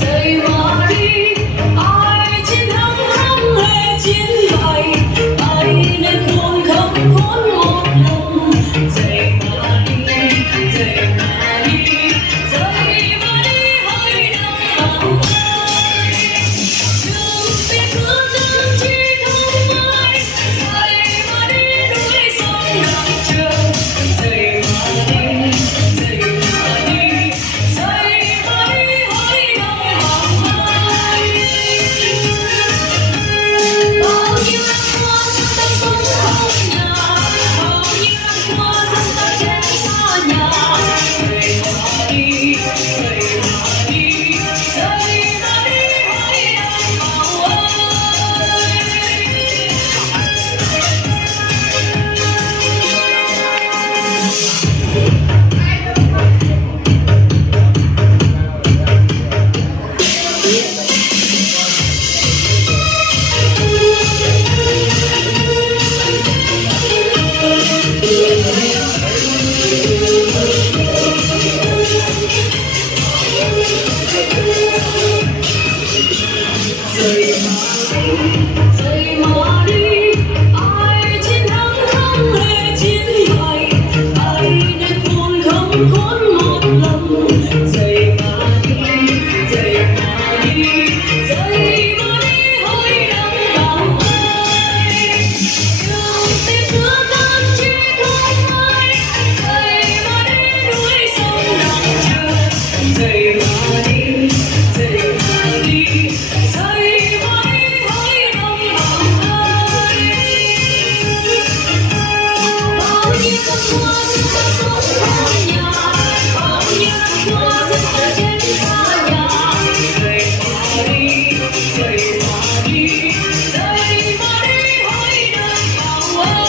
Dậy mà đi, ai chiến thắng không hề chiến bại, ai nên khôn không khốn một lần. Dậy mà đi, dậy mà đi, dậy mà đi hỡi đồng bào ơi. Đừng biết thương dân chi không ai, dậy mà đi núi sông ngập trời. Dậy mà đi, dậy mà đi, dậy mà đi hỡi đồng bào ơi. Bao nhiêu năm qua chúng ta sống không nhà, bao nhiêu năm qua chúng ta chết xa nhà. Dậy mà đi, dậy mà đi, dậy mà đi hỡi đồng bào ơi. Dậy mà đi, ai chiến thắng không hề chiến bại, ai nên khôn không khốn một lần. Dậy mà đi, dậy mà đi, dậy mà đi hỡi đồng bào ơi. Đừng tiếc thương dân chi không ai, dậy mà đi núi sông ngập trời. Dậy mà đi, dậy mà đi, dậy mà đi hỡi đồng bào ơi. Bao nhiêu năm qua chúng ta sống không nhà, bao nhiêu năm qua chúng ta chết xa nhà. Dậy mà đi, dậy mà đi, dậy mà đi hỡi đồng bào ơi.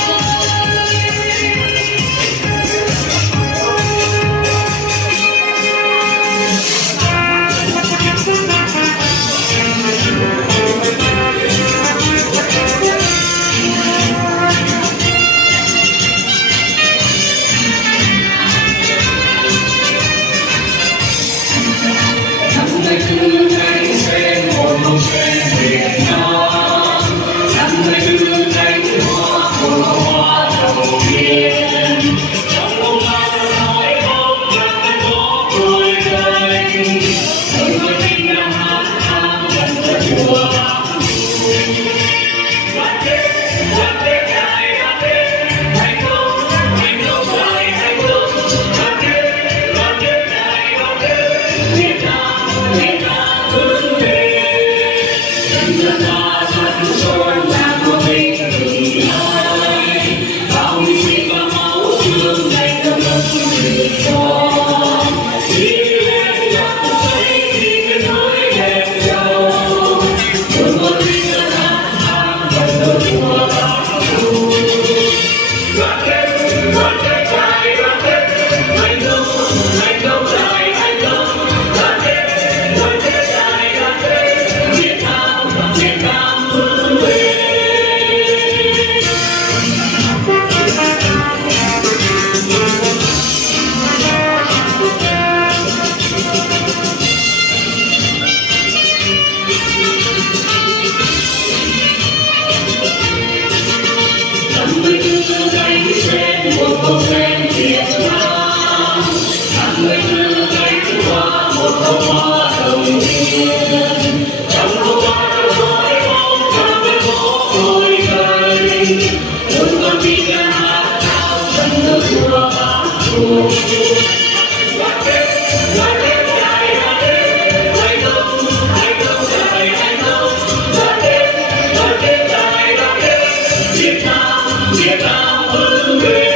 Việt Nam vững bền,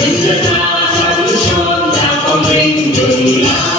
nhân dân ta sống son ta quang vinh mừng lắm.